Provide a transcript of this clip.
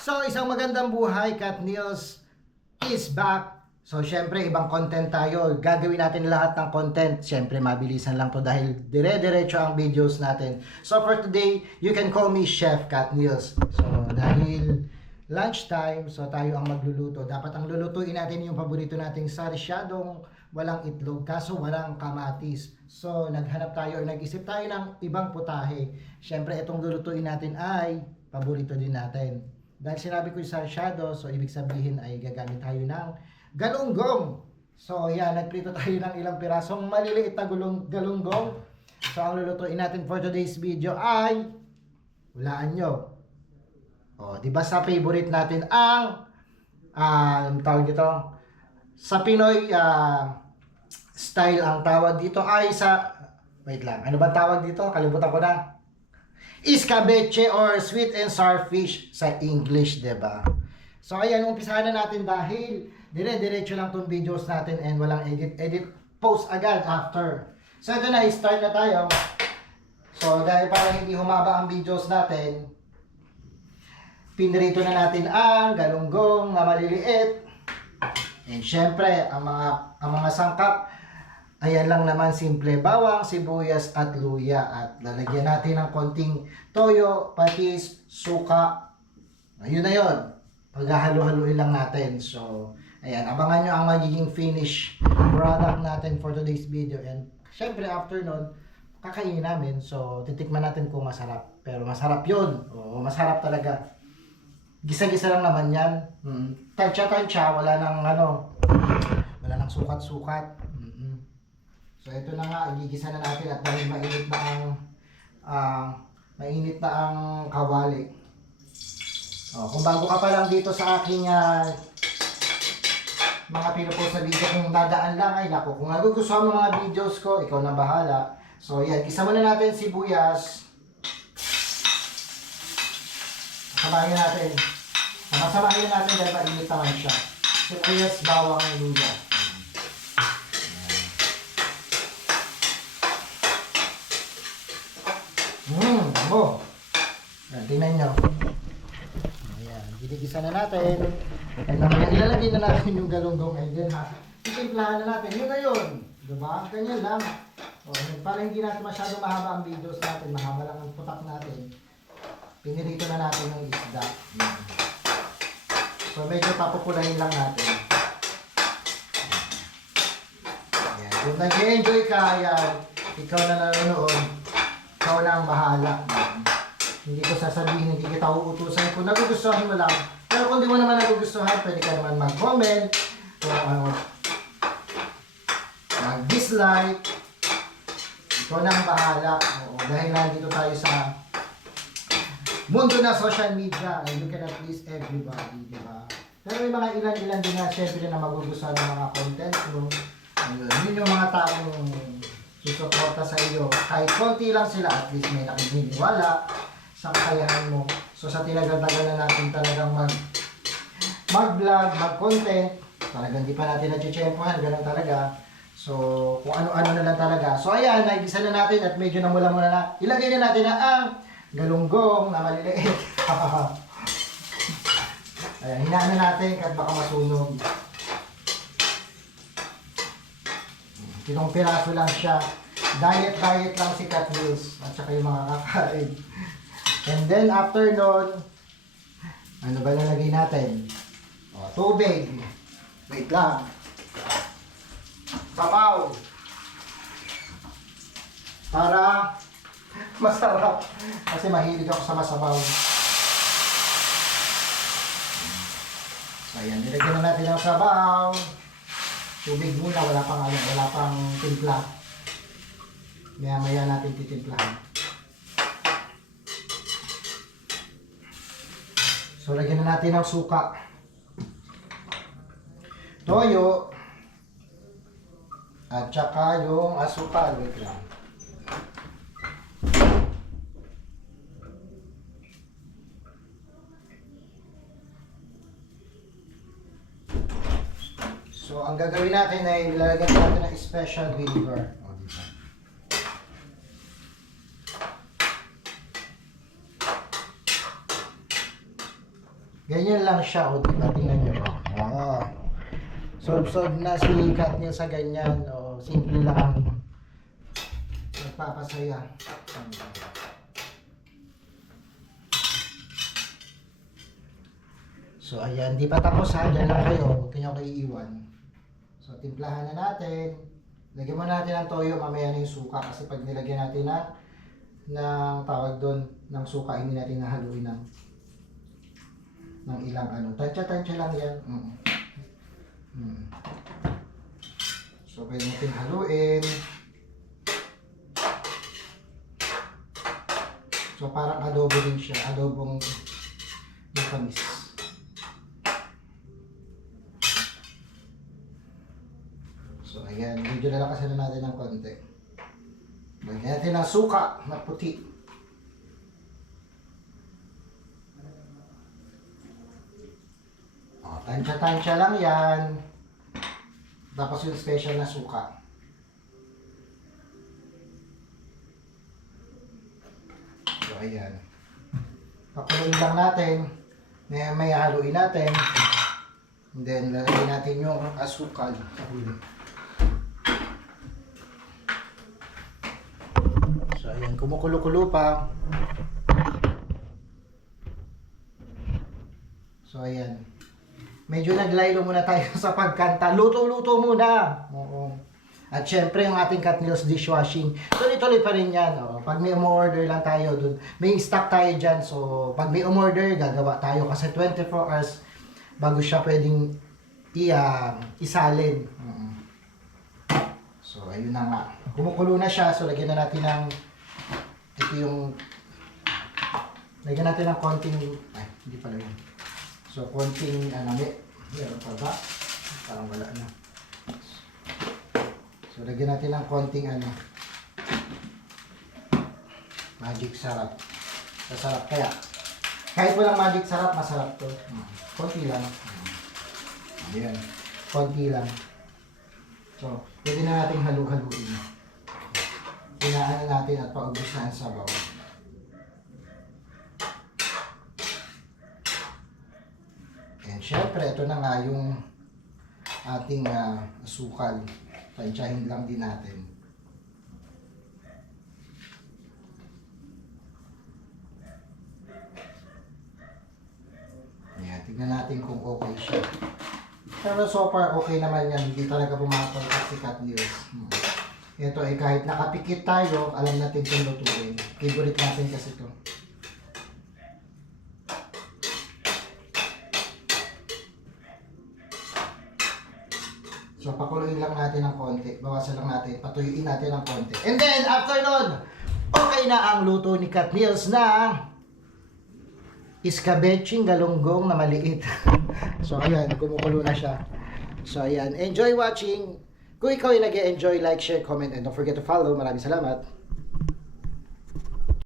So, isang magandang buhay, Kat Niels is back. So, syempre, ibang content tayo. Gagawin natin lahat ng content. Syempre, mabilisan lang to dahil dire-diretso ang videos natin. So, for today, you can call me Chef Kat Niels. So, dahil lunchtime, so tayo ang magluluto. Dapat ang lulutuin natin yung paborito nating sarsyadong walang itlog, kaso walang kamatis. So, naghanap tayo or nag-isip tayo ng ibang putahe. Syempre, itong lulutuin natin ay paborito din natin. Dahil sinabi ko yung sarsyado, so ibig sabihin ay gagamit tayo ng galunggong. So, yan, nagprito tayo ng ilang pirasong maliliit na galunggong. So, ang lulutuin natin for today's video ay, hulaan nyo. O, di ba sa favorite natin ang, tawag dito, sa Pinoy style ang tawag dito ay sa, wait lang, ano ba tawag dito? Kalimutan ko na. Escabeche or sweet and sour fish sa English, diba? So, ayan, umpisahan na natin dahil dire-diretso lang tong videos natin and walang edit, post agad after. So, ito na, start na tayo. So, dahil para hindi humaba ang videos natin, pinrito na natin ang galunggong na maliliit. And syempre, ang mga sangkap, ayan lang naman, simple, bawang, sibuyas at luya. At lalagyan natin ng konting toyo, patis, suka. Ayun na yun. Paghahalo-haluin lang natin. So, ayan, abangan nyo ang magiging finish product natin for today's video. And syempre, after nun, kakainin namin. So, titikman natin kung masarap. Pero masarap yun. Oo, masarap talaga. Gisa-gisa lang naman yan. Tansya-tansya, wala nang sukat-sukat. So ito na nga, igigisa na natin at dahil mainit na ang kawali. Kung bago ka pa lang dito sa aking mga pinupost sa video, kung dadaan lang ay naku, kung nagugustuhan mo mga videos ko, ikaw na bahala. So yan, isa muna natin sibuyas. Samahin natin. Samahin natin dahil mainit naman siya. Sibuyas, bawang, luya. Oh, yan, tingnan nyo. Ayan, ginigisa na natin. And mamaya ilalagay na natin yung galunggong and then titimplahan na natin. Yun na yun. Diba? Ganyan lang. Para hindi natin masyado mahaba ang videos natin, mahaba lang ang putak natin. Pinirito na natin ng isda. So medyo papupulahin lang natin. Ayan. Kung nag-enjoy ka, ayan, ikaw na nanonood, ikaw na ang bahala. Hindi ko sasabihin, hindi kita uutusan. Kung nagugustuhan mo lang. Pero kung di mo naman nagugustuhan, pwede ka naman mag-comment. Kung mag-dislike. Ikaw na ang bahala. Oo, dahil nandito tayo sa mundo na social media. And you cannot please everybody, di ba? Pero may mga ilan-ilan din na syempre na magugustuhan ng mga content mo. Yun yung mga taong susuporta sa iyo. Kahit konti lang sila, at least may nakikiniwala sa kakayahan mo. So sa tinagal-tagal na natin talagang mag-vlog, mag-content, talagang di pa natin na-tsempohan, ganun talaga. So kung ano-ano na lang talaga. So ayan, naigisa na natin at medyo namula-mula na. Ilagay na natin na ang galunggong na maliliit. Ayan, hinaan na natin kahit baka masunog. Itong piraso lang siya. Diet lang si Kat Niels at saka yung mga kakain. And then after nun, ano ba nalagay natin? Tubig. Wait lang. Sabaw. Para masarap. Kasi mahilig ako sa masabaw. So ayan, nilagyan na natin ang sabaw. Tubig muna, wala pang timpla. Maya-maya natin titimplahan. So, lagyan na natin ng suka. Toyo. At saka yung asukal. Wait lang. So, ang gagawin natin ay ilalagyan natin ng special vinegar. Ganyan lang siya, o diba? Tingnan nyo. Oo. Sob-sob na sikat niya sa ganyan. O, simple lang ang nagpapasaya. So, ayan. Di pa tapos ha. Diyan lang kayo. Huwag kayo iiwan. So, timplahan na natin. Lagyan mo natin ng toyo. Mamaya na yung suka. Kasi pag nilagyan natin ng tawag doon, ng suka, hindi natin nahaluin ng ilang ano. Tansya-tansya lang yan. So, pwede natin haluin. So, parang adobo din siya. Adobong matamis. So, ayan. Medyo nalakasan na natin ng konti. Lagyan natin ng suka na puti. O, tansya-tansya lang yan. Tapos yung special na suka. So, ayan. Pakuluin lang natin. May haluin natin. And then, lalagyan natin yung asukal sa huli. So, ayan. Kumukulo-kulo pa. So, ayan. Medyo naglaylo muna tayo sa pagkanta. Luto-luto muna. Oo. At syempre, yung ating Kat Niels dishwashing. Tuloy-tuloy pa rin yan. Oo. Pag may umorder lang tayo dun, may stock tayo dyan. So, pag may umorder, gagawa tayo. Kasi 24 hours bago siya pwedeng isalin. So, ayun na nga. Kumukulo na siya. So, lagyan na natin ng ito yung lagyan natin ng konting hindi pala yun. So, konting meron pa ba? Parang wala na. So, lagyan natin ng konting magic sarap. Masarap kaya. Kahit walang magic sarap, masarap to. Konti lang. Ayan. Konti lang. So, pwede na natin halu-haluin. Pinaan na natin at paubos na ang sabaw. And syempre, ito na nga yung ating asukal. Tansyahin lang din natin. Ayan, tignan natin kung okay siya. Pero so far, okay naman yan. Hindi talaga pumapalpak si Kat Niels. Ito ay kahit nakapikit tayo, alam natin kung lutuin. Favorite natin kasi ito. So, pakuluin lang natin ng konti. Bawasan lang natin. Patuyuin natin ng konti. And then, after nun, okay na ang luto ni Kat Niels na iskabetsing galunggong na maliit. So, ayan. Kumukulo na siya. So, ayan. Enjoy watching. Kung ikaw ay nag-enjoy, like, share, comment, and don't forget to follow. Maraming salamat.